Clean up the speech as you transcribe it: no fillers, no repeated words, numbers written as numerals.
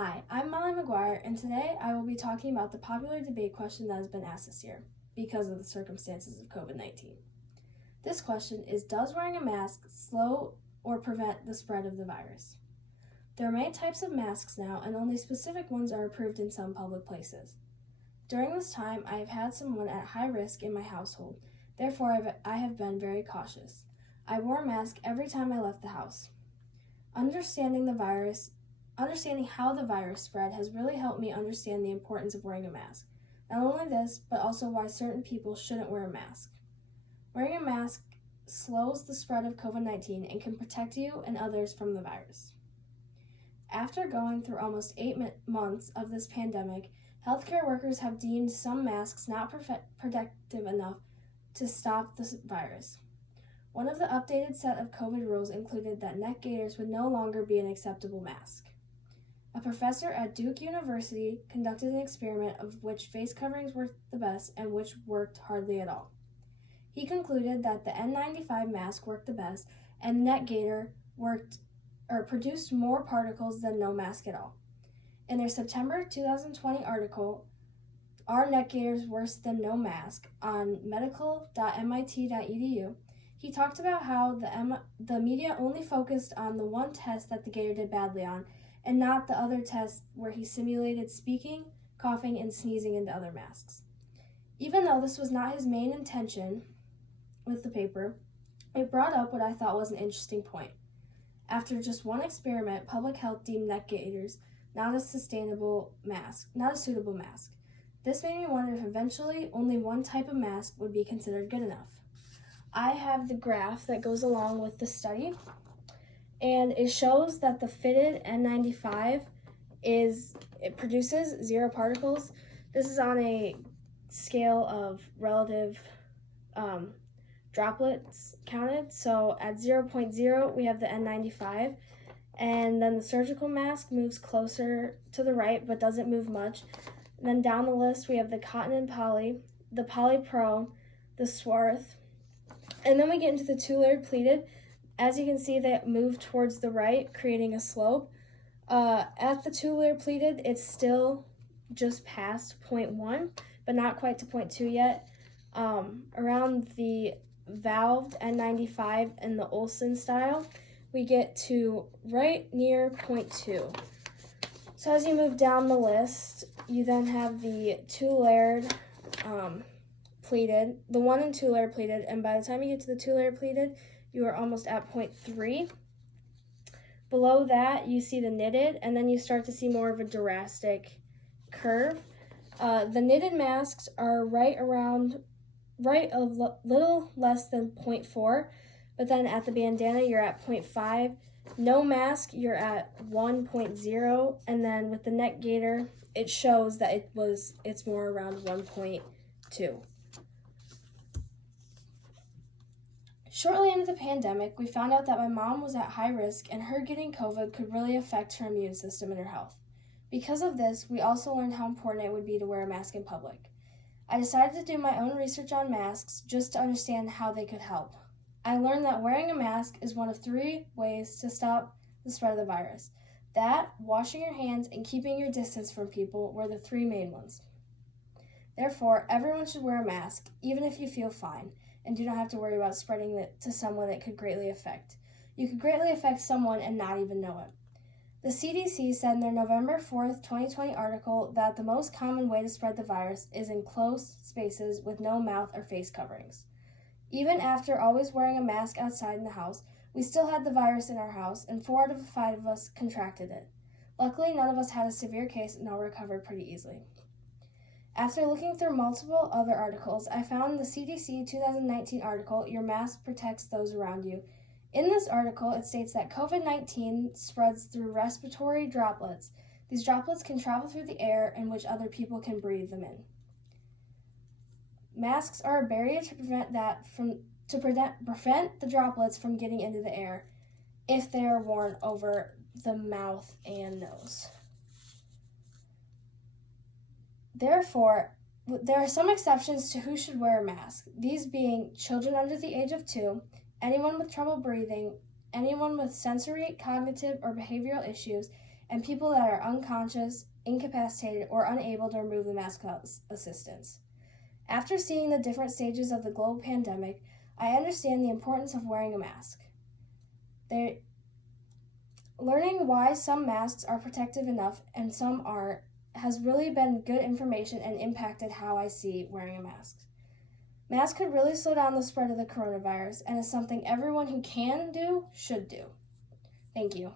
Hi, I'm Molly McGuire, and today I will be talking about the popular debate question that has been asked this year because of the circumstances of COVID-19. This question is, does wearing a mask slow or prevent the spread of the virus? There are many types of masks now, and only specific ones are approved in some public places. During this time, I have had someone at high risk in my household, therefore I have been very cautious. I wore a mask every time I left the house. Understanding how the virus spread has really helped me understand the importance of wearing a mask. Not only this, but also why certain people shouldn't wear a mask. Wearing a mask slows the spread of COVID-19 and can protect you and others from the virus. After going through almost 8 months of this pandemic, healthcare workers have deemed some masks not protective enough to stop the virus. One of the updated set of COVID rules included that neck gaiters would no longer be an acceptable mask. A professor at Duke University conducted an experiment of which face coverings worked the best and which worked hardly at all. He concluded that the N95 mask worked the best and the neck gaiter produced more particles than no mask at all. In their September 2020 article, Are Neck Gaiters Worse Than No Mask, on medical.mit.edu, he talked about how the media only focused on the one test that the gaiter did badly on, and not the other tests where he simulated speaking, coughing, and sneezing into other masks. Even though this was not his main intention with the paper, it brought up what I thought was an interesting point. After just one experiment, public health deemed neck gaiters not a suitable mask. This made me wonder if eventually only one type of mask would be considered good enough. I have the graph that goes along with the study, and it shows that the fitted N95 produces 0 particles. This is on a scale of relative droplets counted. So at 0.0, we have the N95, and then the surgical mask moves closer to the right but doesn't move much. And then down the list, we have the cotton and poly, the poly pro, the swarth, and then we get into the 2-layered pleated. As you can see, they move towards the right, creating a slope. At the 2-layer pleated, it's still just past 0.1, but not quite to 0.2 yet. Around the valved N95 and the Olsen style, we get to right near 0.2. So as you move down the list, you then have the 2-layered pleated, the 1 and 2-layer pleated, and by the time you get to the 2-layer pleated, you are almost at 0.3. Below that, you see the knitted, and then you start to see more of a drastic curve. The knitted masks are right a little less than 0.4, but then at the bandana, you're at 0.5. No mask, you're at 1.0, and then with the neck gaiter, it shows that it's more around 1.2. Shortly into the pandemic, we found out that my mom was at high risk and her getting COVID could really affect her immune system and her health. Because of this, we also learned how important it would be to wear a mask in public. I decided to do my own research on masks just to understand how they could help. I learned that wearing a mask is one of 3 ways to stop the spread of the virus. That, washing your hands, and keeping your distance from people were the 3 main ones. Therefore, everyone should wear a mask, even if you feel fine, and do not have to worry about spreading it to someone it could greatly affect. You could greatly affect someone and not even know it. The CDC said in their November 4th, 2020 article that the most common way to spread the virus is in closed spaces with no mouth or face coverings. Even after always wearing a mask outside in the house, we still had the virus in our house, and 4 out of 5 of us contracted it. Luckily, none of us had a severe case and all recovered pretty easily. After looking through multiple other articles, I found the CDC 2019 article, Your Mask Protects Those Around You. In this article, it states that COVID-19 spreads through respiratory droplets. These droplets can travel through the air in which other people can breathe them in. Masks are a barrier to prevent the droplets from getting into the air if they are worn over the mouth and nose. Therefore, there are some exceptions to who should wear a mask, these being children under the age of 2, anyone with trouble breathing, anyone with sensory, cognitive, or behavioral issues, and people that are unconscious, incapacitated, or unable to remove the mask without assistance. After seeing the different stages of the global pandemic, I understand the importance of wearing a mask. Learning why some masks are protective enough and some aren't has really been good information and impacted how I see wearing a mask. Masks could really slow down the spread of the coronavirus and is something everyone who can do should do. Thank you.